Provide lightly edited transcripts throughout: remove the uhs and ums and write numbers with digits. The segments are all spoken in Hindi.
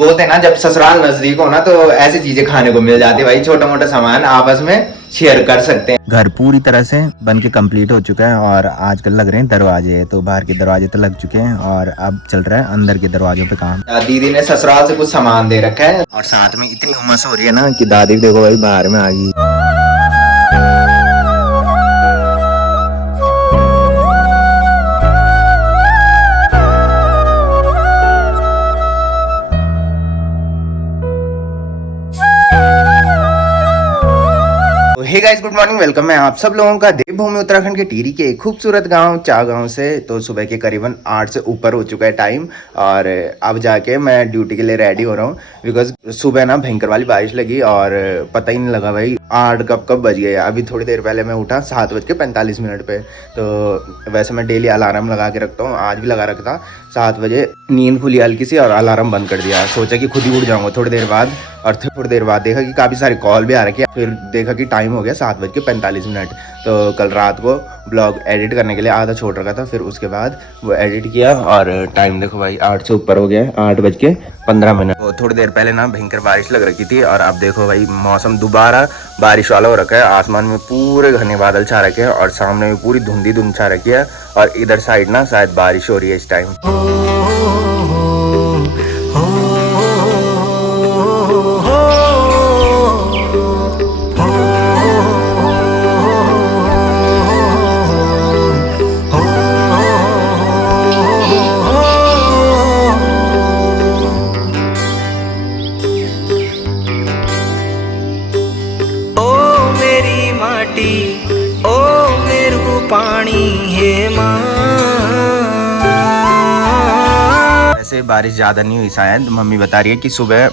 बोलते हैं ना, जब ससुराल नजदीक हो ना तो ऐसी चीजें खाने को मिल जाती है भाई, छोटा मोटा सामान आपस में शेयर कर सकते हैं। घर पूरी तरह से बन के कंप्लीट हो चुका है और आजकल लग रहे हैं दरवाजे, तो बाहर के दरवाजे तो लग चुके हैं और अब चल रहा है अंदर के दरवाजों पे काम। दीदी ने ससुराल से कुछ सामान दे रखा है और साथ में इतनी उमस हो रही है ना कि दादी देखो भाई बाहर में आ गई। Hey guys, good morning, welcome है आप सब लोगों का देवभूमि उत्तराखंड के टिहरी के एक खूबसूरत गांव चा गांव से। तो सुबह के करीबन 8 से ऊपर हो चुका है टाइम और अब जाके मैं ड्यूटी के लिए रेडी हो रहा हूँ। बिकॉज सुबह ना भयंकर वाली बारिश लगी और पता ही नहीं लगा भाई 8 कब बज गए। अभी थोड़ी देर पहले मैं उठा 7:45 पे। तो वैसे मैं डेली अलार्म लगा के रखता हूँ, आज भी लगा रखा 7 बजे। नींद खुली हल्की सी और अलार्म बंद कर दिया, सोचा कि खुद ही उठ जाऊंगा थोड़ी देर बाद। और थोड़ी देर बाद देखा कि काफ़ी सारे कॉल भी आ रखे हैं, फिर देखा कि टाइम हो गया 7:45। तो कल रात को ब्लॉग एडिट करने के लिए आधा छोड़ रखा था, फिर उसके बाद वो एडिट किया और टाइम देखो भाई 8 से ऊपर हो गया है, 8:15। तो थोड़ी देर पहले ना भयंकर बारिश लग रखी थी और अब देखो भाई मौसम दोबारा बारिश वाला हो रखा है। आसमान में पूरे घने बादल छा रखे हैं और सामने में पूरी धुंधी धुंध छा रखी है और इधर साइड ना शायद बारिश हो रही है इस टाइम। ओ मेरू पानी है माँ। वैसे बारिश ज़्यादा नहीं हुई शायद, मम्मी बता रही है कि सुबह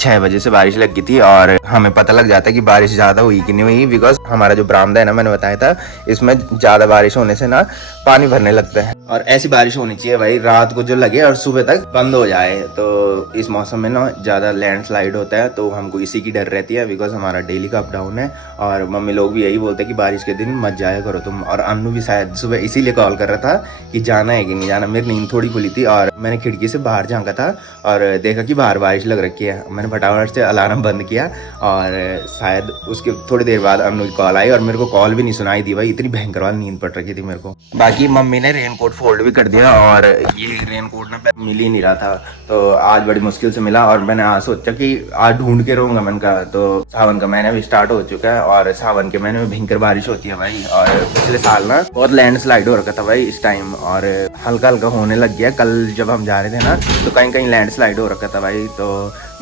6 बजे से बारिश लग गई थी और हमें पता लग जाता है कि बारिश ज़्यादा हुई कि नहीं हुई। बिकॉज हमारा जो बरामदा है ना, मैंने बताया था, इसमें ज़्यादा बारिश होने से ना पानी भरने लगता है और ऐसी बारिश होनी चाहिए भाई रात को जो लगे और सुबह तक बंद हो जाए। तो इस मौसम में ना ज़्यादा लैंडस्लाइड होता है, तो हमको इसी की डर रहती है बिकॉज हमारा डेली का अप डाउन है। और मम्मी लोग भी यही बोलते हैं कि बारिश के दिन मत जाया करो तुम। और अन्नू भी शायद सुबह इसीलिए कॉल कर रहा था कि जाना है कि नहीं जाना। मेरी नींद थोड़ी खुली थी और मैंने खिड़की से बाहर झांका था और देखा कि बाहर बारिश लग रखी है। मैंने फटाफट से अलार्म बंद किया और शायद उसके थोड़ी देर बाद अन्नू की कॉल आई और मेरे को कॉल भी नहीं सुनाई दी भाई, इतनी भयंकर वाली नींद पड़ रखी थी मेरे को। बाकी मम्मी ने रेनकोट फोल्ड भी कर दिया और ये रेनकोट ना मिल ही नहीं रहा था, तो आज बड़ी मुश्किल से मिला और मैंने आज सोचा कि आज ढूंढ के रहूंगा। मैंने कहा तो सावन का महीना भी स्टार्ट हो चुका है और सावन के महीने में भयंकर बारिश होती है भाई। और पिछले साल ना बहुत लैंडस्लाइड हो रखा था भाई इस टाइम और हल्का हल्का होने लग गया। कल जब हम जा रहे थे ना तो कहीं कहीं लैंडस्लाइड हो रखा था भाई। तो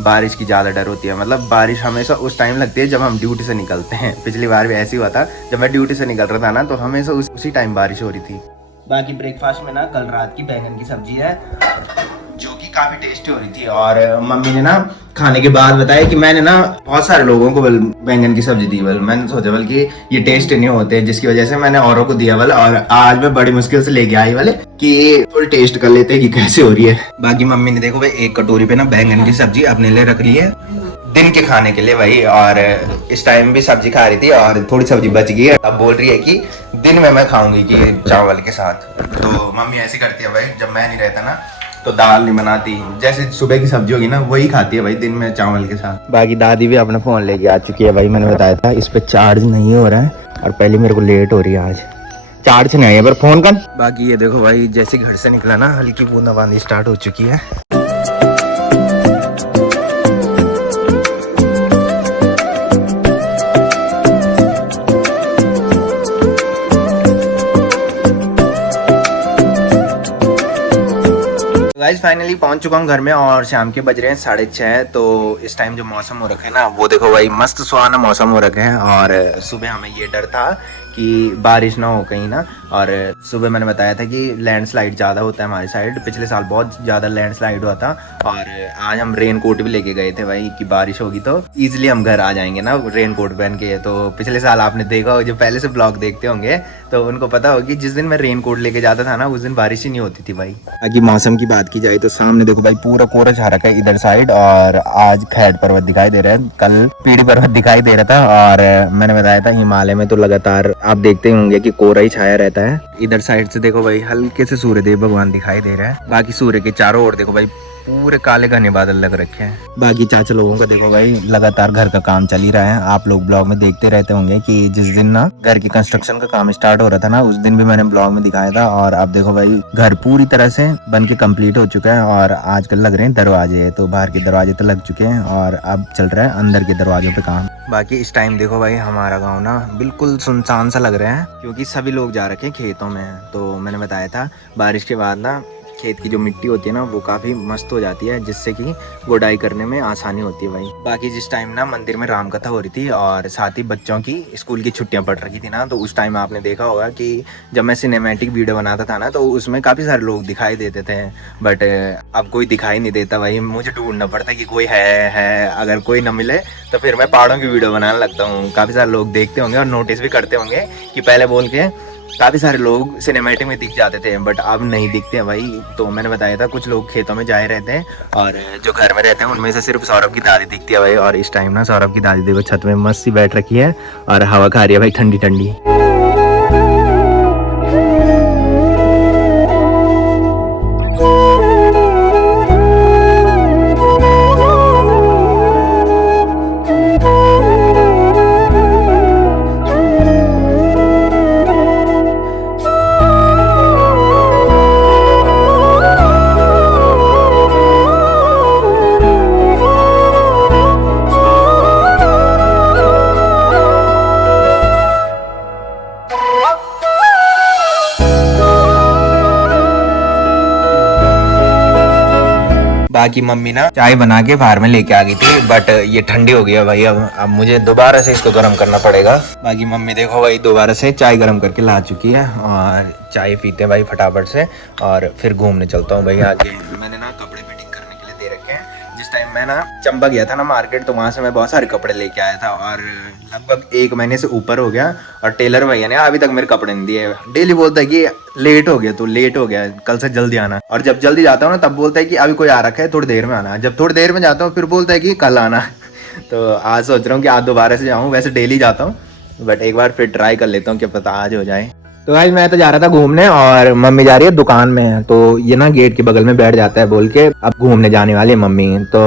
बारिश की ज़्यादा डर होती है, मतलब बारिश हमेशा उस टाइम लगती है जब हम ड्यूटी से निकलते हैं। पिछली बार भी ऐसे ही हुआ था, जब मैं ड्यूटी से निकल रहा था ना तो हमेशा उसी टाइम बारिश हो रही थी। बाकी ब्रेकफास्ट में ना कल रात की बैंगन की सब्जी है जो कि काफी टेस्टी हो रही थी और मम्मी ने ना खाने के बाद बताया कि मैंने ना बहुत सारे लोगों को बैंगन की सब्जी दी। मैंने सोचा कि ये टेस्ट नहीं होते, जिसकी वजह से मैंने औरों को दिया और आज मैं बड़ी मुश्किल से लेके आई कि थोड़ी टेस्ट कर लेते हैं कि कैसे हो रही है। बाकी मम्मी ने देखो भाई एक कटोरी पे ना बैंगन की सब्जी अपने लिए रख ली है दिन के खाने के लिए भाई। और इस टाइम भी सब्जी खा रही थी और थोड़ी सब्जी बच गई है, अब बोल रही है कि दिन में मैं खाऊंगी कि चावल के साथ। तो मम्मी ऐसी करती है भाई, जब मैं नहीं रहता ना तो दाल नहीं बनाती, जैसे सुबह की सब्जी होगी ना वही खाती है भाई दिन में चावल के साथ। बाकी दादी भी अपना फोन लेके आ चुकी है भाई, मैंने बताया था इस पे चार्ज नहीं हो रहा है और पहले मेरे को लेट हो रही है, आज चार्ज नहीं आई है पर फोन का। बाकी ये देखो भाई जैसे घर से निकला ना हल्की बूंदाबांदी स्टार्ट हो चुकी है। गाइस फाइनली पहुंच चुका हूं घर में और शाम के बज रहे हैं 6:30। तो इस टाइम जो मौसम हो रखा है ना वो देखो भाई मस्त सुहाना मौसम हो रखा है। और सुबह हमें ये डर था कि बारिश ना हो कहीं ना। और सुबह मैंने बताया था कि लैंडस्लाइड ज़्यादा होता है हमारी साइड, पिछले साल बहुत ज़्यादा लैंडस्लाइड हुआ था। और आज हम रेन कोट भी लेके गए थे भाई कि बारिश होगी तो ईजिली हम घर आ जाएंगे ना रेन कोट पहन के। तो पिछले साल आपने देखा हो, जो पहले से ब्लॉग देखते होंगे तो उनको पता होगा कि जिस दिन मैं रेन कोट लेके जाता था ना उस दिन बारिश ही नहीं होती थी भाई। बाकी मौसम की बात की जाए तो सामने देखो भाई पूरा कोहरा छा रखा है इधर साइड और आज खैट पर्वत दिखाई दे रहा है, कल पीढ़ी पर्वत दिखाई दे रहा था। और मैंने बताया था हिमालय में तो लगातार आप देखते होंगे कि कोहरा ही छाया रहता है। इधर साइड से देखो भाई हल्के से सूर्यदेव भगवान दिखाई दे रहा है। बाकी सूर्य के चारों ओर देखो भाई पूरे काले घने बादल लग रखे हैं। बाकी चाचा लोगों का देखो भाई लगातार घर का काम चल ही रहा है। आप लोग ब्लॉग में देखते रहते होंगे कि जिस दिन ना घर की कंस्ट्रक्शन का काम स्टार्ट हो रहा था ना, उस दिन भी मैंने ब्लॉग में दिखाया था। और अब देखो भाई घर पूरी तरह से बन के कंप्लीट हो चुका है और आजकल लग रहे हैं दरवाजे, तो बाहर के दरवाजे तो लग चुके हैं और अब चल रहा है अंदर के दरवाजों पे काम। बाकी इस टाइम देखो भाई हमारा गाँव ना बिल्कुल सुनसान सा लग रहा है क्योंकि सभी लोग जा रखे हैं खेतों में। तो मैंने बताया था बारिश के बाद ना खेत की जो मिट्टी होती है ना वो काफ़ी मस्त हो जाती है, जिससे कि गुडाई करने में आसानी होती है भाई। बाकी जिस टाइम ना मंदिर में रामकथा हो रही थी और साथ ही बच्चों की स्कूल की छुट्टियां पड़ रही थी ना, तो उस टाइम आपने देखा होगा कि जब मैं सिनेमैटिक वीडियो बनाता था ना तो उसमें काफ़ी सारे लोग दिखाई देते थे। बट अब कोई दिखाई नहीं देता भाई, मुझे ढूंढना पड़ता है कि कोई है। अगर कोई ना मिले तो फिर मैं पहाड़ों की वीडियो बनाने लगता हूँ। काफ़ी सारे लोग देखते होंगे और नोटिस भी करते होंगे कि पहले बोल के काफ़ी सारे लोग सिनेमैटिक में दिख जाते थे बट अब नहीं दिखते हैं भाई। तो मैंने बताया था कुछ लोग खेतों में जाए रहते हैं और जो घर में रहते हैं उनमें से सिर्फ सौरभ की दादी दिखती है भाई। और इस टाइम ना सौरभ की दादी देखो छत में मस्त सी बैठ रखी है और हवा खा रही है भाई ठंडी ठंडी। बाकी मम्मी ना चाय बना के बाहर में लेके आ गई थी बट ये ठंडी हो गया भाई। अब मुझे दोबारा से इसको गर्म करना पड़ेगा। बाकी मम्मी देखो भाई दोबारा से चाय गर्म करके ला चुकी है और चाय पीते हैं भाई फटाफट से और फिर घूमने चलता हूँ भाई आगे। मैंने ना कपड़े फिटिंग करने के लिए दे रखे हैं। जिस टाइम मैं ना चंबा गया था ना मार्केट, तो वहाँ से मैं बहुत सारे कपड़े लेके आया था और लगभग 1 महीने से ऊपर हो गया और टेलर भैया ने अभी तक मेरे कपड़े नहीं दिए। डेली बोलता है कि लेट हो गया, तो लेट हो गया, कल से जल्दी आना। और जब जल्दी जाता हूँ ना तब बोलता है कि अभी कोई आ रखा है, थोड़ी देर में आना। जब थोड़ी देर में जाता हूँ फिर बोलता है कि कल आना। तो आज सोच रहा हूँ कि आज दोबारा से जाऊँ। वैसे डेली जाता हूँ बट एक बार फिर ट्राई कर लेता हूँ, क्या पता आज हो जाए। तो भाई मैं तो जा रहा था घूमने और मम्मी जा रही है दुकान में। तो ये ना गेट के बगल में बैठ जाता है बोल के अब घूमने जाने वाली है मम्मी। तो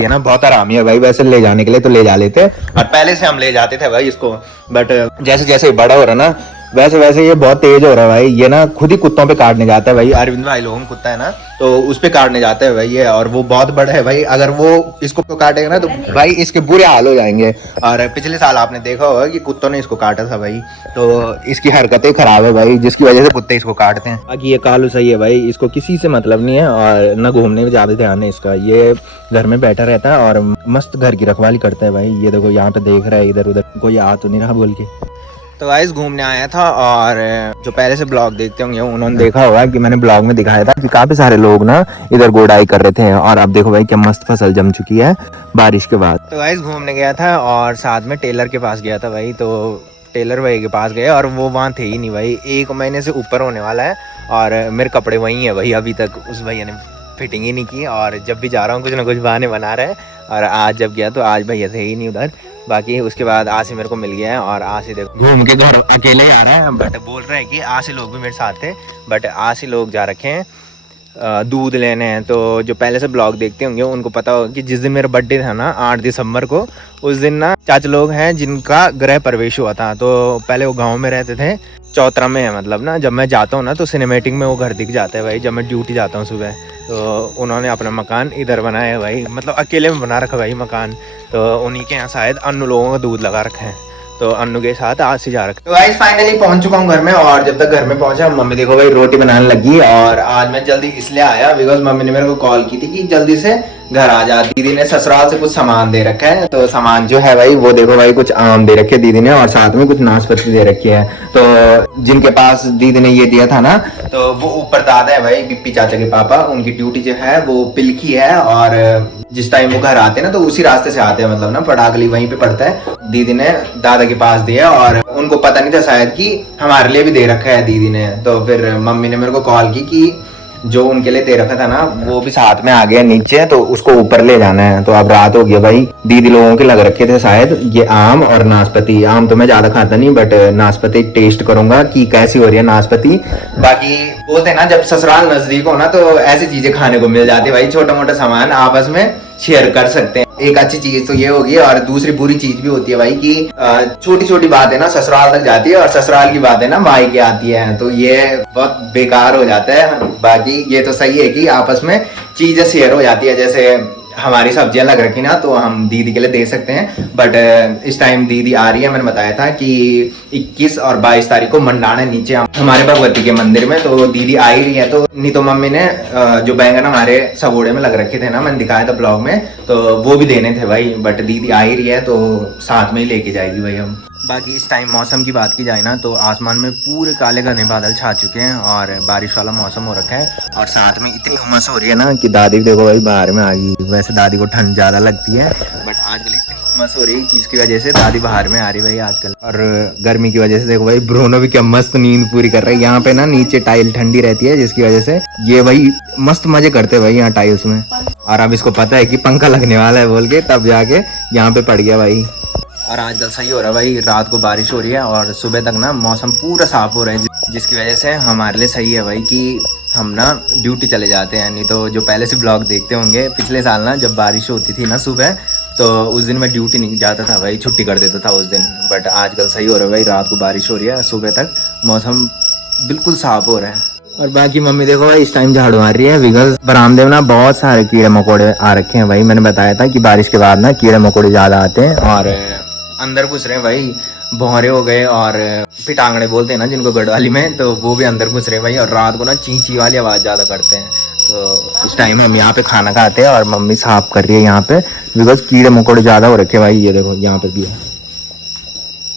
ये ना बहुत आरामी है भाई, वैसे ले जाने के लिए तो ले जा लेते और पहले से हम ले जाते थे भाई इसको। बट जैसे जैसे बड़ा हो रहा ना वैसे वैसे ये बहुत तेज हो रहा है भाई। ये ना खुद ही कुत्तों पे काटने जाता है भाई। अरविंद भाई लोगों कुत्ता है ना तो उस पे काटने जाता है भाई ये। और वो बहुत बड़ा है भाई, अगर वो इसको काटेगा ना तो भाई इसके बुरे हाल हो जाएंगे। और पिछले साल आपने देखा होगा कि कुत्तों ने इसको काटा था भाई। तो इसकी हरकतें खराब है भाई, जिसकी वजह से कुत्ते इसको काटते हैं। बाकी ये कालू सही है भाई, इसको किसी से मतलब नहीं है और न घूमने में ज्यादा ध्यान है इसका। ये घर में बैठा रहता है और मस्त घर की रखवाली करता है भाई। ये देखो यहाँ पे देख रहा है इधर उधर, कोई आ तो नहीं रहा बोल के। तो गाइस घूमने आया था और जो पहले से ब्लॉग देखते होंगे उन्होंने देखा होगा कि मैंने ब्लॉग में दिखाया था कि काफी सारे लोग ना इधर गोडाई कर रहे थे। और अब देखो भाई क्या मस्त फसल जम चुकी है बारिश के बाद। तो गाइस घूमने गया था और साथ में टेलर के पास गया था भाई। तो टेलर भाई के पास गए और वो वहाँ थे ही नहीं भाई। 1 महीने से ऊपर होने वाला है और मेरे कपड़े वहीं है भाई। अभी तक उस भैया ने फिटिंग ही नहीं की और जब भी जा रहा हूँ कुछ ना कुछ बहाने बना रहे हैं। और आज जब गया तो आज भैया थे ही नहीं उधर। बाकी उसके बाद आशी मेरे को मिल गया है और आशी देखो घूम के घर अकेले आ रहा है बट बोल रहे हैं कि आशी लोग भी मेरे साथ थे। बट आशी लोग जा रखे हैं दूध लेने हैं। तो जो पहले से ब्लॉग देखते होंगे उनको पता होगा कि जिस दिन मेरा बर्थडे था ना 8 दिसंबर को, उस दिन ना चाचा लोग हैं जिनका गृह प्रवेश हुआ था। तो पहले वो गाँव में रहते थे, चौतरा में है मतलब ना। जब मैं जाता हूँ ना तो सिनेमैटिक में वो घर दिख जाता है भाई जब मैं ड्यूटी जाता हूँ सुबह। तो उन्होंने अपना मकान इधर बनाया है भाई, मतलब अकेले में बना रखा भाई मकान। तो उन्हीं के यहाँ शायद अन्नू लोगों का दूध लगा रखे हैं। तो अन्नू के साथ आज से जा रखा। तो गाइस फाइनली पहुंच चुका हूँ घर में और जब तक घर में पहुंचा मम्मी देखो भाई रोटी बनाने लगी। और आज मैं जल्दी इसलिए आया बिकॉज मम्मी ने मेरे को कॉल की थी कि जल्दी से घर आ जा। दीदी ने ससुराल से कुछ सामान दे रखा है। तो सामान जो है भाई वो देखो भाई कुछ आम दे रखे दीदी ने और साथ में कुछ नाशपाती दे रखी है। तो जिनके पास दीदी ने ये दिया था ना तो वो ऊपर दादा है भाई, बिप्पी चाचा के पापा। उनकी ड्यूटी जो है वो पिलखी है और जिस टाइम वो घर आते हैं ना तो उसी रास्ते से आते हैं, मतलब ना पड़ागली वहीं पे पड़ता है। दीदी ने दादा के पास दिया और उनको पता नहीं था शायद कि हमारे लिए भी दे रखा है दीदी ने। तो फिर मम्मी ने मेरे को कॉल की कि जो उनके लिए दे रखा था ना वो भी साथ में आ गया नीचे, तो उसको ऊपर ले जाना है। तो अब रात हो गई भाई, दीदी लोगों के लग रखे थे शायद ये आम और नाशपाती। आम तो मैं ज्यादा खाता नहीं, बट नाशपाती टेस्ट करूंगा कि कैसी हो रही है नाशपाती। बाकी बोलते हैं ना जब ससुराल नजदीक हो ना तो ऐसी चीजें खाने को मिल जाती है भाई, छोटा मोटा सामान आपस में शेयर कर सकते हैं। एक अच्छी चीज तो ये होगी, और दूसरी बुरी चीज भी होती है भाई कि छोटी छोटी बातें ना ससुराल तक जाती है और ससुराल की बातें ना मायके आती है, तो ये बहुत बेकार हो जाता है। बाकी ये तो सही है कि आपस में चीजें शेयर हो जाती है, जैसे हमारी सब्जियां लग रखी ना तो हम दीदी के लिए दे सकते हैं। बट इस टाइम दीदी आ रही है, मैंने बताया था कि 21 और 22 तारीख को मंडाना है नीचे हमारे भगवती के मंदिर में, तो दीदी आ ही रही है। तो नहीं तो मम्मी ने जो बैंगन हमारे सगोड़े में लग रखे थे ना, मैंने दिखाया था ब्लॉग में, तो वो भी देने थे भाई। बट दीदी आ ही रही है तो साथ में ही लेके जाएगी भाई हम। बाकी इस टाइम मौसम की बात की जाए ना तो आसमान में पूरे काले घने बादल छा चुके हैं और बारिश वाला मौसम हो रखा है, और साथ में इतनी उमस हो रही है ना कि दादी भी देखो भाई बाहर में आ गई। वैसे दादी को ठंड ज़्यादा लगती है, बट आजकल इतनी उमस हो रही है चीज़ की वजह से दादी बाहर में आ रही भाई आजकल। और गर्मी की वजह से देखो भाई ब्रोनो भी क्या मस्त नींद पूरी कर रहा है। यहाँ पे ना नीचे टाइल ठंडी रहती है, जिसकी वजह से ये भाई मस्त मजे करते हैं भाई यहाँ टाइल्स में। और अब इसको पता है कि पंखा लगने वाला है बोल के तब जाके यहाँ पे पड़ गया भाई। और आजकल सही हो रहा है भाई, रात को बारिश हो रही है और सुबह तक ना मौसम पूरा साफ हो रहा है, जिसकी वजह से हमारे लिए सही है भाई कि हम ना ड्यूटी चले जाते हैं। नहीं तो जो पहले से ब्लॉग देखते होंगे पिछले साल ना जब बारिश होती थी ना सुबह, तो उस दिन मैं ड्यूटी नहीं जाता था भाई, छुट्टी कर देता था उस दिन। बट आजकल सही हो रहा है भाई, रात को बारिश हो रही है, सुबह तक मौसम बिल्कुल साफ हो रहा है। और बाकी मम्मी देखो भाई इस टाइम झाड़ू मार रही है, बिकॉज बरामदे में ना बहुत सारे कीड़े मकोड़े आ रखे हैं भाई। मैंने बताया था कि बारिश के बाद ना कीड़े मकोड़े ज्यादा आते हैं और अंदर घुस रहे हैं भाई। भौरे हो गए और पिटांगड़े बोलते हैं ना जिनको गढ़वाली में, तो वो भी अंदर घुस रहे हैं भाई। और रात को ना चींची वाली आवाज़ ज़्यादा करते हैं। तो इस टाइम हम यहाँ पे खाना खाते हैं और मम्मी साफ कर रही है यहाँ पे, बिकॉज कीड़े मकोड़े ज़्यादा हो रखे हैं भाई। ये देखो यहाँ पे भी है,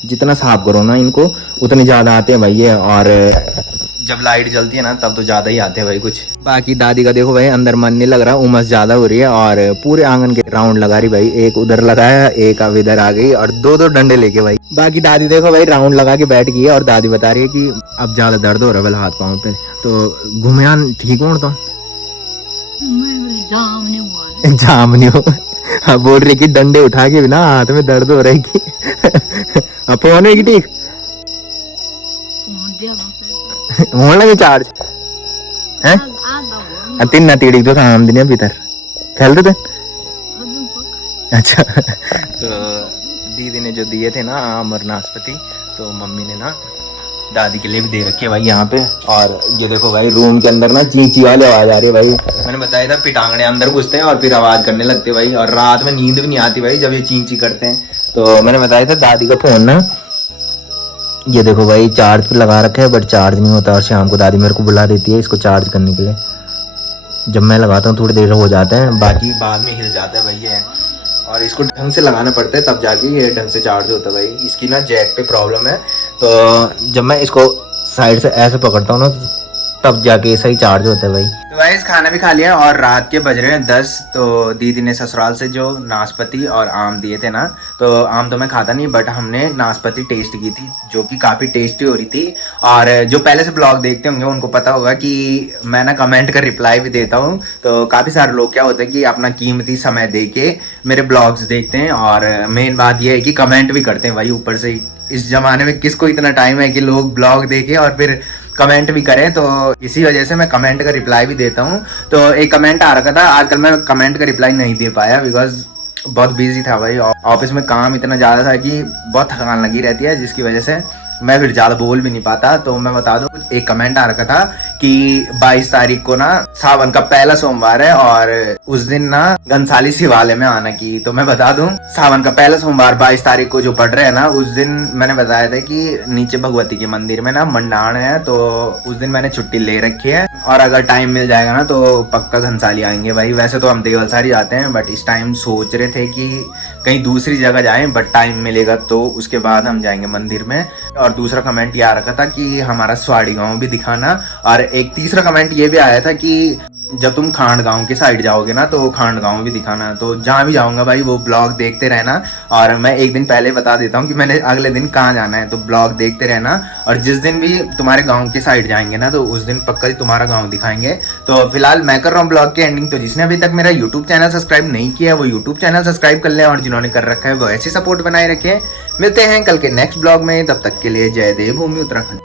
जितना साफ करो ना इनको उतने ज़्यादा आते हैं भाई ये। और जब लाइट जलती है ना तब तो ज़्यादा ही आते हैं भाई कुछ। बाकी दादी का देखो भाई अंदर मन नहीं लग रहा, उमस ज़्यादा हो रही है और पूरे आंगन के राउंड लगा रही भाई। एक उधर लगाया, एक अब इधर आ गई और दो दो डंडे लेके भाई। बाकी दादी देखो भाई राउंड लगा के बैठ गई है और दादी बता रही है कि अब ज़्यादा दर्द हो रहा है वाला हाथ पाँव पे। तो घूमयान ठीक हो तो जाम नहीं हो। अब बोल रही कि डंडे उठा के भी ना हाथ में दर्द हो रहा है कि अब फोन है कि ठीक होने लगे चार्ज हैं। तीन ना तीड़ी तो काम दिन भीतर खेल रहे थे। अच्छा तो दीदी ने जो दिए थे ना आम और नाशपाती, तो मम्मी ने ना दादी के लिए भी दे रखे भाई यहाँ पे। और ये देखो भाई रूम के अंदर ना चींची वाली आवाज आ रही है भाई। मैंने बताया था पिटांगड़े अंदर घुसते हैं और फिर आवाज करने लगते भाई, और रात में नींद भी नहीं आती भाई जब ये चींची करते हैं। तो मैंने बताया था दादी का फोन ना, ये देखो भाई चार्ज पे लगा रखा है बट चार्ज नहीं होता। और शाम को दादी मेरे को बुला देती है इसको चार्ज करने के लिए, जब मैं लगाता हूँ थोड़ी देर हो जाता है, बाकी बाद में हिल जाता है भाई ये। और इसको ढंग से लगाना पड़ता है तब जाके ये ढंग से चार्ज होता है भाई। इसकी ना जैक पे प्रॉब्लम है, तो जब मैं इसको साइड से ऐसे पकड़ता हूँ ना तब जाके सही चार्ज होता है भाई। तो गाइस खाना भी खा लिया और रात के बज रहे हैं 10। तो दीदी ने ससुराल से जो नाशपाती और आम दिए थे ना, तो आम तो मैं खाता नहीं बट हमने नाशपाती टेस्ट की थी जो कि काफ़ी टेस्टी हो रही थी। और जो पहले से ब्लॉग देखते होंगे उनको पता होगा कि मैं ना कमेंट का रिप्लाई भी देता हूँ। तो काफ़ी सारे लोग क्या होते हैं कि अपना कीमती समय दे के मेरे ब्लॉग्स देखते हैं, और मेन बात यह है कि कमेंट भी करते हैं भाई ऊपर से। इस जमाने में किसको इतना टाइम है कि लोग ब्लॉग देखें और फिर कमेंट भी करें, तो इसी वजह से मैं कमेंट का रिप्लाई भी देता हूँ। तो एक कमेंट आ रखा था, आजकल मैं कमेंट का रिप्लाई नहीं दे पाया बिकॉज बहुत बिजी था भाई। ऑफिस में काम इतना ज़्यादा था कि बहुत थकान लगी रहती है, जिसकी वजह से मैं फिर ज़्यादा बोल भी नहीं पाता। तो मैं बता दूं एक कमेंट आ रखा था कि 22 तारीख को ना सावन का पहला सोमवार है और उस दिन ना घनसाली शिवालय में आना की। तो मैं बता दूं सावन का पहला सोमवार 22 तारीख को जो पड़ रहा है ना, उस दिन मैंने बताया था कि नीचे भगवती के मंदिर में ना मंडाण है, तो उस दिन मैंने छुट्टी ले रखी है। और अगर टाइम मिल जाएगा ना तो पक्का घनसाली आएंगे भाई। वैसे तो हम देवलसारी जाते हैं बट इस टाइम सोच रहे थे कि कहीं दूसरी जगह जाएं, बट टाइम मिलेगा तो उसके बाद हम जाएंगे मंदिर में। और दूसरा कमेंट ये आ रखा था कि हमारा स्वाड़ी गांव भी दिखाना, और एक तीसरा कमेंट ये भी आया था कि जब तुम खांड गांव के साइड जाओगे ना तो खांड गांव भी दिखाना। तो जहाँ भी जाऊंगा भाई वो ब्लॉग देखते रहना। और मैं एक दिन पहले बता देता हूँ कि मैंने अगले दिन कहाँ जाना है, तो ब्लॉग देखते रहना। और जिस दिन भी तुम्हारे गांव के साइड जाएंगे ना तो उस दिन पक्का ही तुम्हारा गांव दिखाएंगे। तो फिलहाल मैं कर रहा हूँ ब्लॉग की एंडिंग। तो जिसने अभी तक मेरा यूट्यूब चैनल सब्सक्राइब नहीं किया वो यूट्यूब चैनल सब्सक्राइब कर ले, और जिन्होंने कर रखा है वो ऐसे सपोर्ट बनाए रखे। मिलते हैं कल के नेक्स्ट ब्लॉग में, तब तक के लिए जय देव भूमि उत्तराखंड।